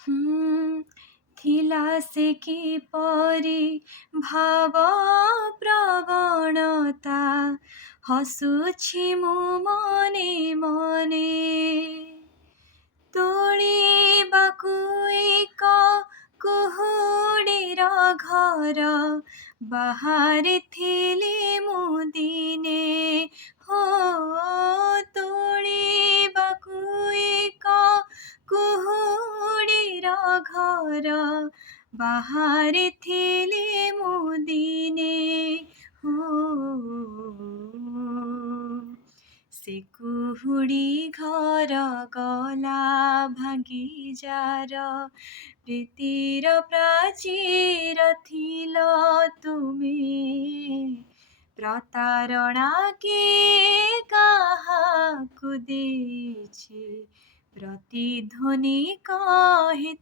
ହୁଁ, ଥିଲା ସେ କିପରି ଭାବ ପ୍ରବଣତା, ହସୁଛି ମୁଁ ମନେ ମନେ। ତୋଳିବାକୁ ଏକ କୁହୁଡ଼ିର ଘର ବାହାରେ ଥିଲି ମୁଁ ଦିନେ। ହୋ, ତୋଳିବାକୁ ଏକ କୁହୁଡ଼ିର ଘର ବାହାରେ ଥିଲି ମୁଁ ଦିନେ। ହୋ, ସେ କୁହୁଡ଼ି ଘର ଗଲା ଭାଙ୍ଗି ଜାର, ପ୍ରୀତିର ପ୍ରାଚୀର ଥିଲ ତୁମେ। ପ୍ରତାରଣା କିଏ କାହାକୁ ଦେଇଛି, ପ୍ରତିଧ୍ୱନି କହେ